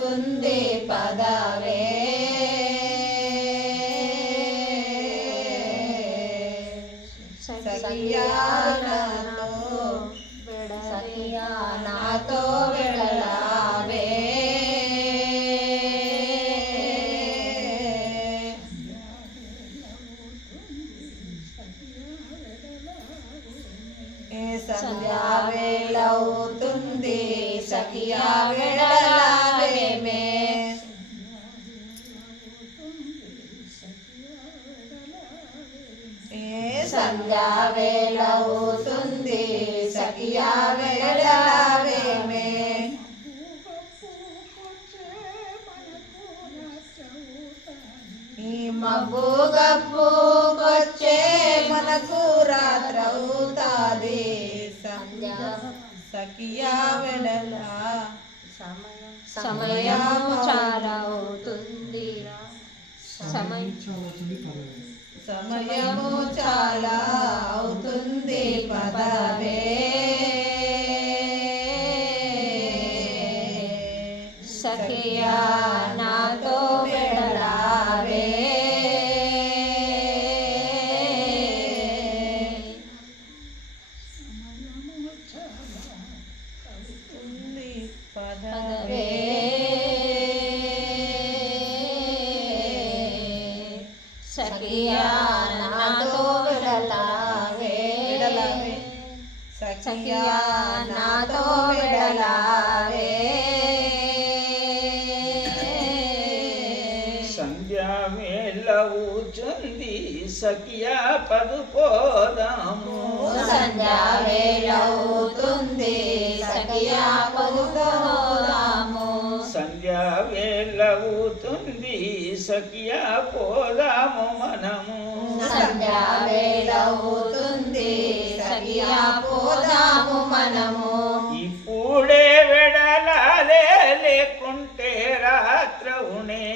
అవుతుంది పదవే సఖియా నాతో వెడలావే సంధ్యా వేళవుతుంది సఖియా వెడలావేమే సంధ్యా వేళవుతుంది సఖియా వెడలావేమే ఈ మబ్బు గబ్బుకొచ్చే మనకు రాత్రవుతాది సంధ్యా సఖియా వెడల సమయము చాలా అవుతుందిరా సమయము చాలా అవుతుంది పదవే సఖియా నాతో వెడలావే పదవే సఖియా నాతో వెడలావే సఖియా నాతో వెడలావే సంధ్యా వేళవుతుంది సఖియా పదుపోదాము సంధ్యా వేళవుతుంది సఖియా పదుపోదాము సంధ్యా వేళవుతుంది సఖియా పోదాము మనము సంధ్యా వేళవుతుంది సఖియా పోదాము మనము ఇప్పుడే వెడలాలే లేకుంటే రాత్రవునే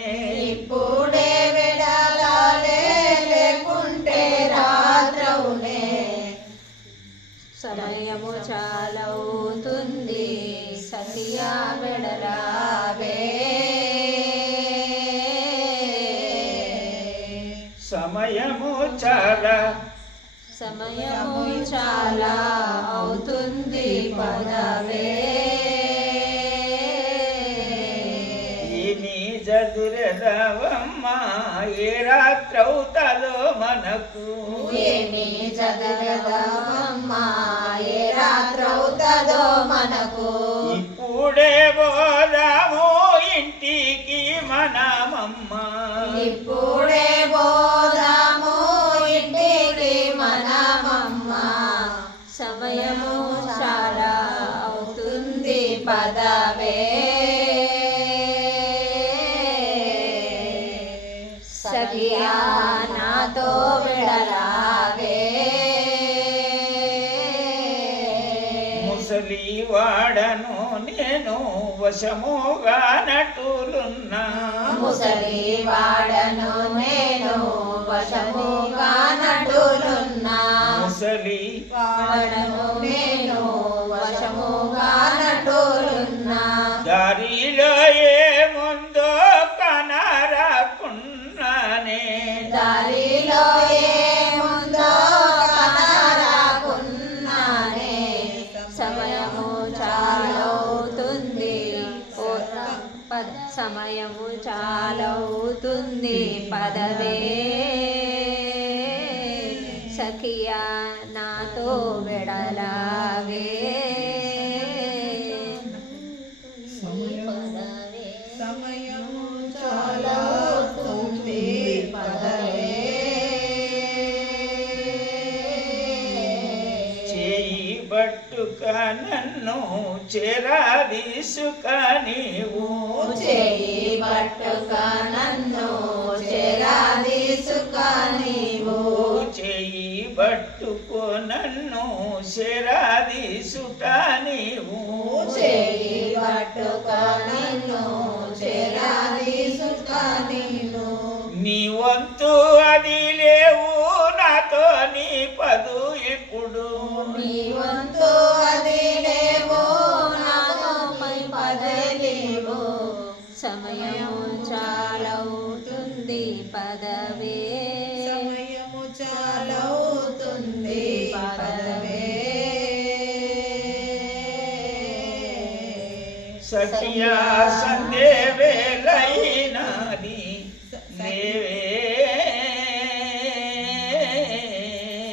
ఇప్పుడే వెడలాలే లేకుంటే రాత్రవునే సమయము చాలా అవుతుంది సఖియా వెడలావే సమయము చాలా అవుతుంది పదవే నీ చదురదవమ్మా ఏ రాత్రవుతాదో మనకు ఏమి చదరదమ్మా ఏ రాత్రవుతుందో మనకు ఇప్పుడే పోదాము ఇంటికి మనమమ్మ ఇప్పుడే పోదాము ఇంటికి మనమమ్మ సమయము చాలా అవుతుంది పదవే సఖియా నాతో వెడలావే ముసలివాడను నేను వశముగా నటులున్నా ముసలివాడను నేను వశముగా నటులున్నా ముసలివాడను నేను వశముగా నటులున్నా దారిలో ఏముందో కనరాకున్నానే దారిలో ఏముందో కనరాకున్నానే సమయము చాలా అవుతుంది సమయము చాలా అవుతుంది పదవే సఖియా నాతో వెడలావే సమయము చాలా అవుతుంది పదవే చేయి పట్టుక నన్ను చెరాదీసుక నీవు చేయి పట్టుక నన్ను చెరాదీసుక నీవు చేయి పట్టుకో నన్ను చెరాదీసుక నీవు చేయి పట్టుక నన్ను చెరాదీసుక నీవు నీ వంతు అది లేవు నాతో నీ పదు ఇప్పుడు నీ వంతు అది లేవు నాతో పై పదే లేవు సమయము చాలవుతుంది పదవే సమయము చాలవుతుంది పదవే సఖియా సందే వేళైనది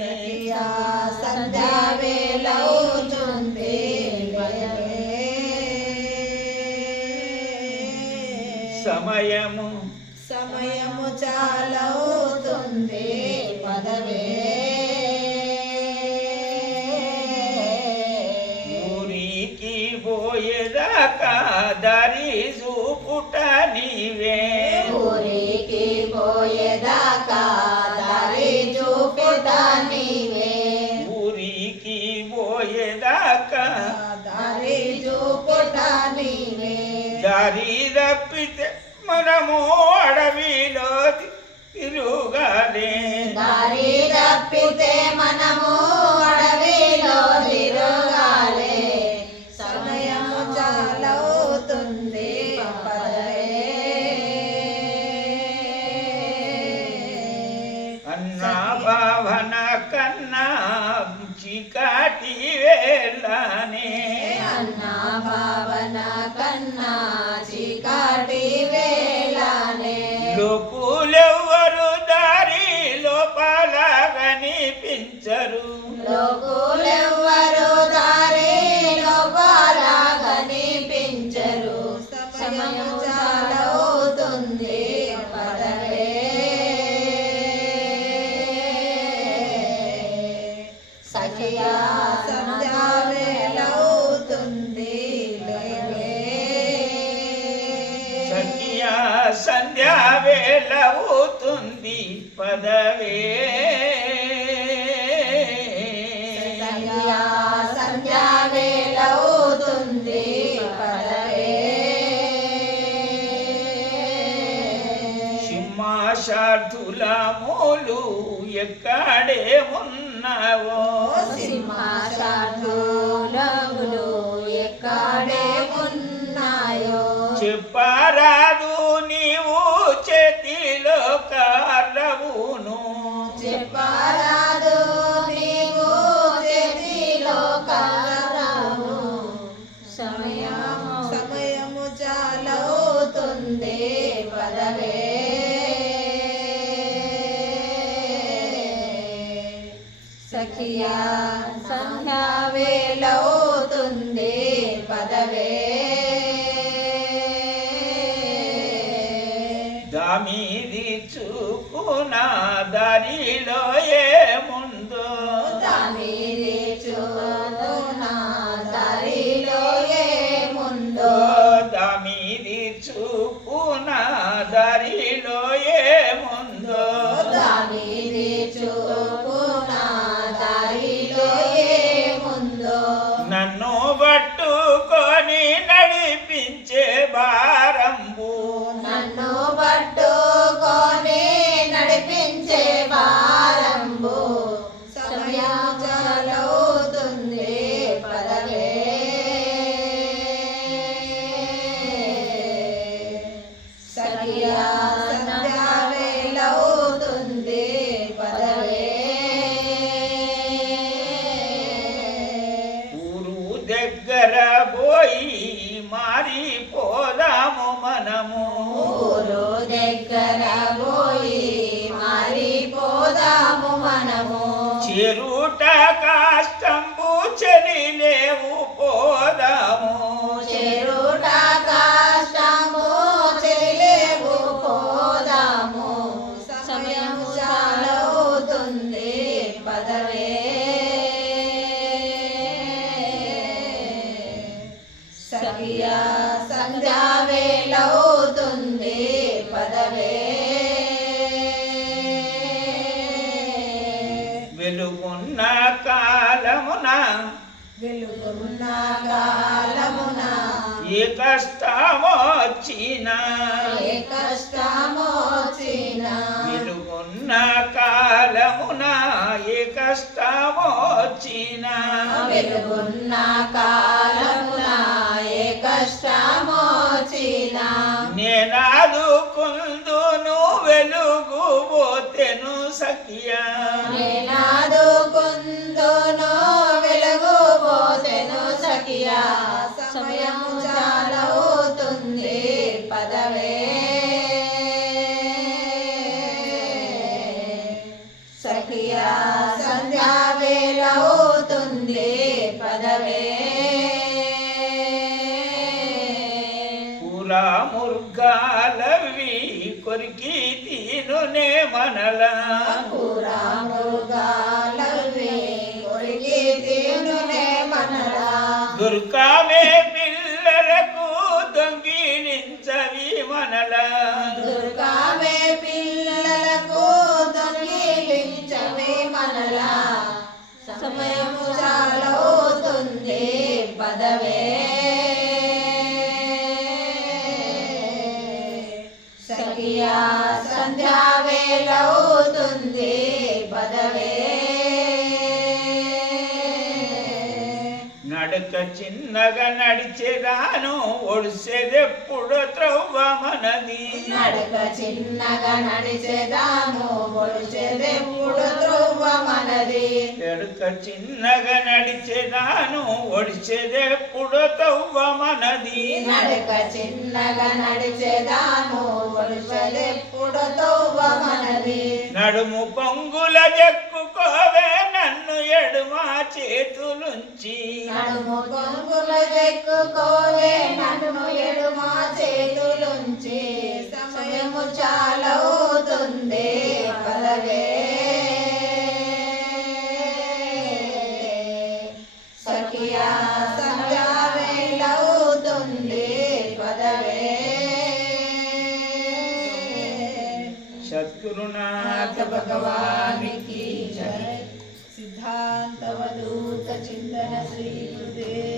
సఖియా సంధ్యా వేళవుతుంది సమయము సమయము చాలవుతుంది పదవే ఊరికి పోయేదాకా దారి చూపుట నీవే ఊరికి పోయేదాకా దారి చూపుట నీవే ఊరికి పోయేదాకా దారి చూపుట నీవే దారి తప్పితే మనము అడవిలో తిరుగాలే దారి తప్పితే మనము అడవిలో తిరగాలే సమయము చాలవుతుంది పదవే అన్నా భావన కన్నా చీకాటి వేళనే అన్నా భావన కన్నా చీకాటి వేళనే లోకులెవ్వరు దారి లోపల కనిపించరు లోకులెవ్వరు దారి లోపల కనిపించరు సమయము చాలవుతుంది పదవే సఖియా సంధ్యా వేళవుతుంది లేవే సఖియా సంధ్యా వేళవుతుంది పదవే సఖియా సంధ్యా వేళవుతుంది పదవే సింహాశార్థుల మూలు ఎక్కడే ఉన్నావో సింహాశార్థులములు ఎక్కడే ఉన్నాయో చెప్పరాదు నీవు చేతిలో కారవును చెప్పరాదు నీవు చేతిలో కారము సమయము చాలవుతుంది పదవే సఖియా సంధ్యా వేళవుతుంది పదవే దామీది చూపున దారిలో ఏముందో దానిది చూపున దారిలో ఏముందో దామీది చూపున దారిలో ఏముందో దానిది చూపున దారిలో ఏముందో నన్ను పట్టుకొని నడిపించే భారంబు నన్ను పట్టుకొని నడిపించే భారంబు సమయం చాలవుతుంది పదవే సఖియా సంధ్యా వేళవుతుంది పదవే ఊరు దగ్గర పోయి మారిపోదాము మనము ఊరు దగ్గర పోయి మారిపోదాము మనము చెరుట కాష్టంబు చెలిలేవు పోదాము చెరుట కాష్టము చెలిలేవు పోదాము సమయము చాలవుతుంది పదవే సఖియా సంధ్యా వేళవుతుంది పదవే వెలుగున్న కాలమున వెలుగున్న కాలమున ఏ కష్టమొచ్చినా ఏ కష్టమొచ్చినా వెలుగున్న కాలమున ఏ కష్టమొచ్చినా వెలుగున్న కాలమున ఏ కష్టమొచ్చినా నేనాదుకుందును వెలుగు పోతెను సఖియా నేనాదుకుందును వెలుగు పోతెను సఖియా సమయము చాలవుతుంది పదవే సఖియా సంధ్యా వేళవుతుంది పదవే పురా ముర్గాలవి కొరికి తీనునే మనలా పురా మృగాలవి కొరికి తీనునే మనలా దుర్గామే పిల్లలకు దొంగిలించవి మనలా దుర్గామే పిల్లలకు దొంగిలించవే మనలా సమయము చాలవుతుంది పదవే సఖియా సంధ్యా వేళవుతుంది పదవే నడక చిన్నగా నడిచేదాను ఒడిసేదెప్పుడు త్రవ్వ మనది నడక చిన్నగా నడిచేదాము ఒడిచేదెప్పుడు త్రవ్వ మనది నడక చిన్నగా నడిచేదాను ఒడిసేదెప్పుడు త్రవ్వ మనది నడక చిన్నగా నడిచేదాము ఒడిచేదెప్పుడు త్రవ్వ మనది నడుము పొంగుల జక్కుకోవే నన్ను ఎడుమ చేతులుంచి నడుము కొంగుల చెక్కుకోవే నన్ను ఎడుమా చేతులుంచి సమయము చాలవుతుంది పదవే సఖియా సంధ్యా వేళవుతుంది పదవే సద్గురునాథ భగవానికి జై సిద్ధాంతవధూత చింతన శ్రీ గురుదేవ